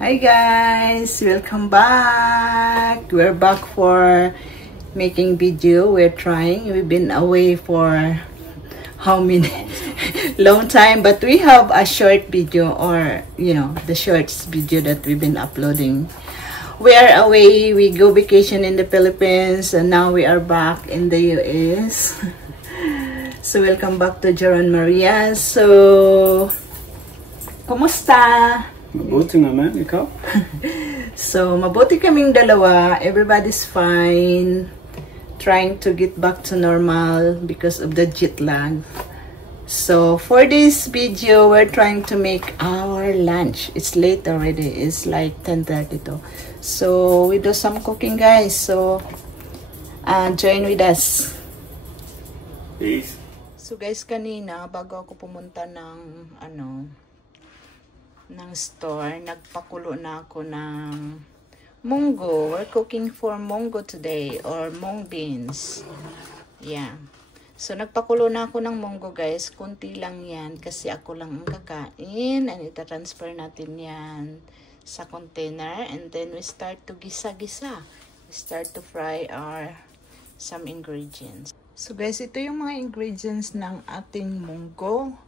Hi guys, welcome back. We're back for making video. We're trying. We've been away for how many long time, but we have a short video, or the shorts video that we've been uploading. We are away. We go vacation in the Philippines, and now we are back in the US. So welcome back to Joran Maria. So kumusta? Mabuti naman, ikaw? So, mabuti kaming dalawa. Everybody's fine. Trying to get back to normal because of the jet lag. So, for this video, we're trying to make our lunch. It's late already. It's like 10:32. So, we do some cooking, guys. So, join with us. Peace. So, guys, kanina, bago ako pumunta ng, ng store, nagpakulo na ako ng munggo. We're cooking for munggo today, or mung beans. Yeah. So, nagpakulo na ako ng munggo, guys. Kunti lang yan, kasi ako lang ang kakain. And ita-transfer natin yan sa container. And then, we start to gisa-gisa. We start to fry some ingredients. So, guys, ito yung mga ingredients ng ating munggo.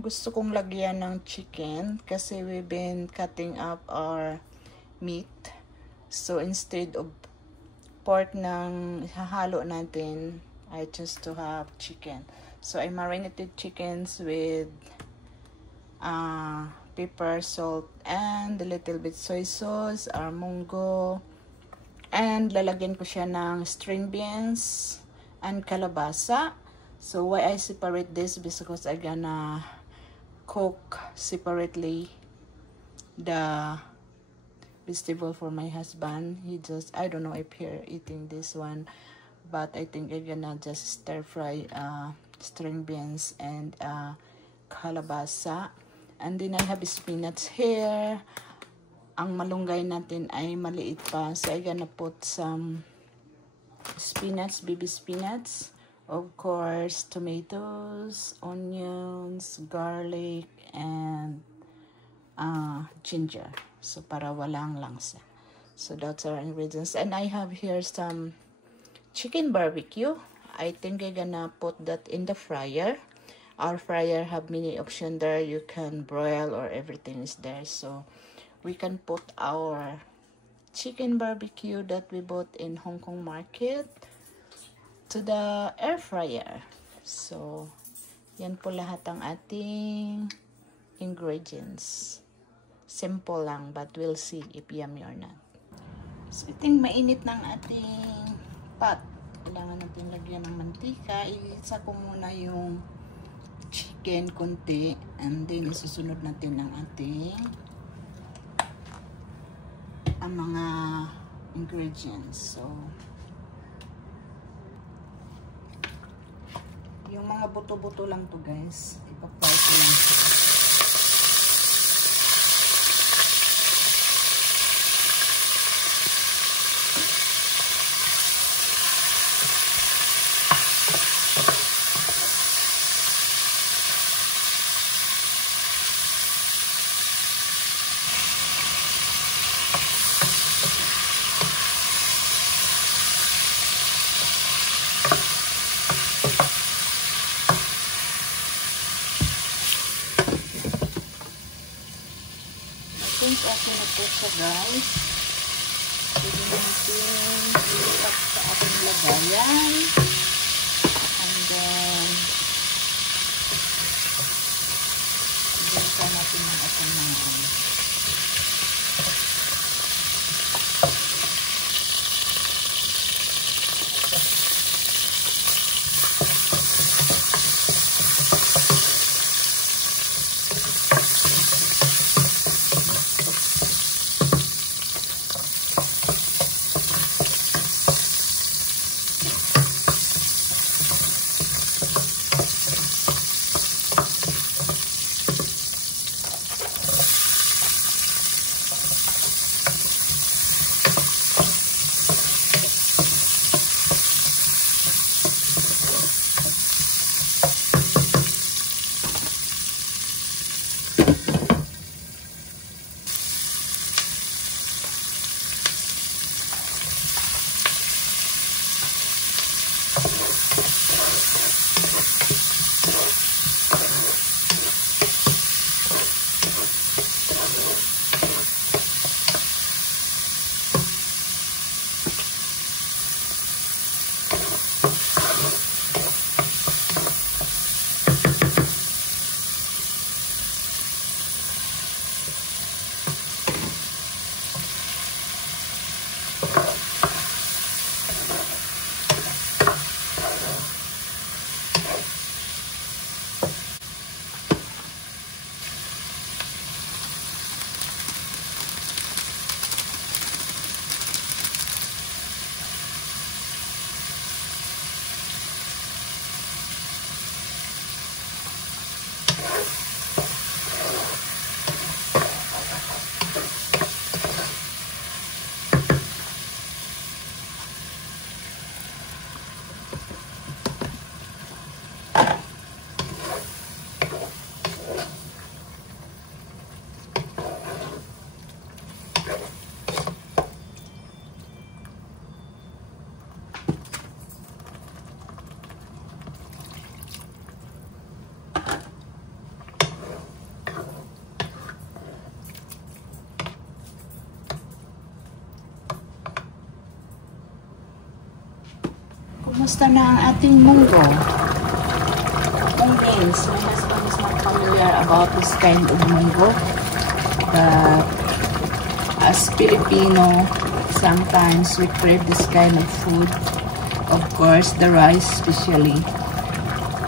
Gusto kong lagyan ng chicken kasi we've been cutting up our meat. So, instead of pork nang hahalo natin, I choose to have chicken. So, I marinated chickens with pepper, salt, and a little bit soy sauce, our munggo. And lalagyan ko siya ng string beans and kalabasa. So, why I separate this? Because I'm gonna cook separately the vegetable for my husband. I don't know if you're eating this one, but I think I'm gonna just stir fry string beans and kalabasa. And then I have spinach here. Ang malunggay natin ay maliit pa, so I'm gonna put some spinach, baby spinach. Of course, tomatoes, onions, garlic, and ginger. So, para walang langsa. So, that's our ingredients. And I have here some chicken barbecue. I think I'm gonna put that in the fryer. Our fryer have many options there. You can broil or everything is there. So, we can put our chicken barbecue that we bought in Hong Kong market to the air fryer. So, yan po lahat ang ating ingredients. Simple lang, but we'll see if yummy or not. So, iting mainit ng ating pot. Kailangan natin lagyan ng mantika. Iisa ko muna yung chicken konti, and then isusunod natin ng ating ang mga ingredients. So, yung mga buto-buto lang to, guys. Ipa-fry ko lang siya. Okay na po siya, guys. Pwede natin ilipat sa ating lagayan. And then ilipat natin ang ating mga Kamusta na ang ating munggo? Beans. My husband is not familiar about this kind of munggo. But as Filipino, sometimes we crave this kind of food. Of course, the rice especially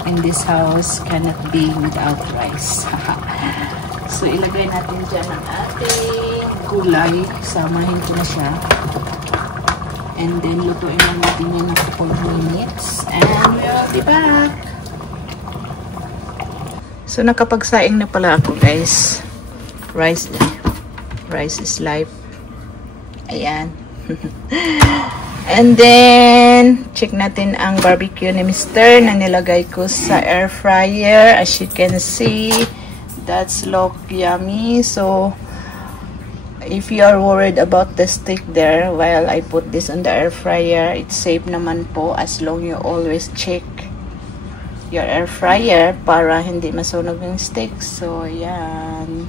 in this house cannot be without rice. So, ilagay natin dyan ang ating gulay. Samahin ko na siya. And then, lutuin lang natin yan ng couple of minutes. And we'll be back. So, nakapagsaing na pala ako, guys. Rice is life. Ayan. And then, check natin ang barbecue ni Mr. na nilagay ko sa air fryer. As you can see, that's look yummy. So, if you are worried about the stick there, while I put this on the air fryer, it's safe naman po as long you always check your air fryer para hindi masunog yung stick. So, yan.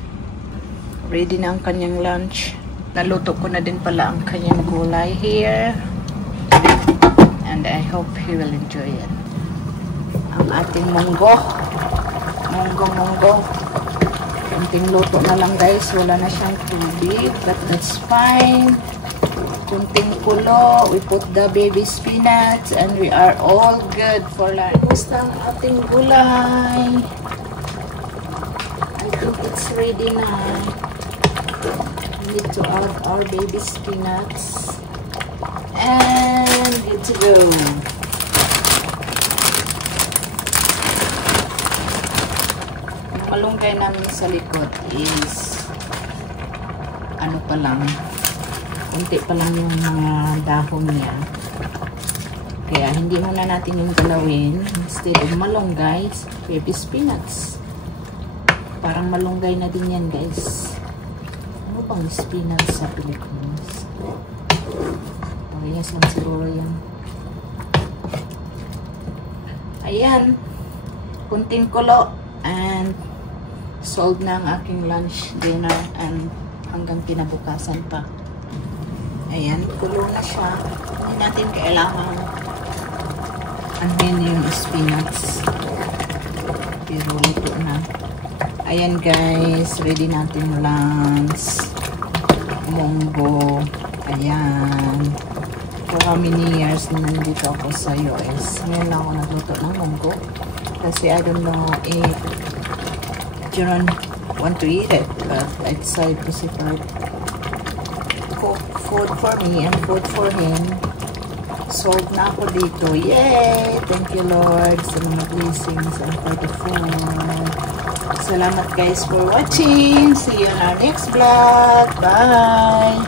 Ready na ang kanyang lunch. Naluto ko na din pala ang kanyang gulay here. And I hope he will enjoy it. Ang ating munggo. Munggo. Kunting luto na lang, guys. Wala na siyang tubig. But that's fine. Kunting kulo. We put the baby spinach. And we are all good for lunch. Gusto ang ating gulay. I think it's ready na. We need to add our baby spinach. And good to go. Ang malunggay namin sa likod is ano pa lang, kunti pa lang yung mga dahon niya. Kaya hindi muna natin yung galawin. Instead of malunggay, baby spinach. Parang malunggay na din yan, guys. Ano bang spinach sa Pilipinas? Yes lang siguro yan. Ayan. Kunting kulo. And solved na ang aking lunch, dinner, and hanggang kinabukasan pa. Ayan. Kulo na siya. Hindi natin kailangan anhin yung spinach. Pero luto na. Ayan, guys. Ready natin lunch. Munggo. Ayan. For how many years na nandito ako sa US. Ngayon lang ako nagluto ng munggo. Kasi I don't know if Jeron want to eat it. But I decided to separate cook food for me and food for him. Solved na ako dito. Yay! Thank you, Lord, sa mga blessings and for the food. Salamat, guys, for watching. See you in our next vlog. Bye!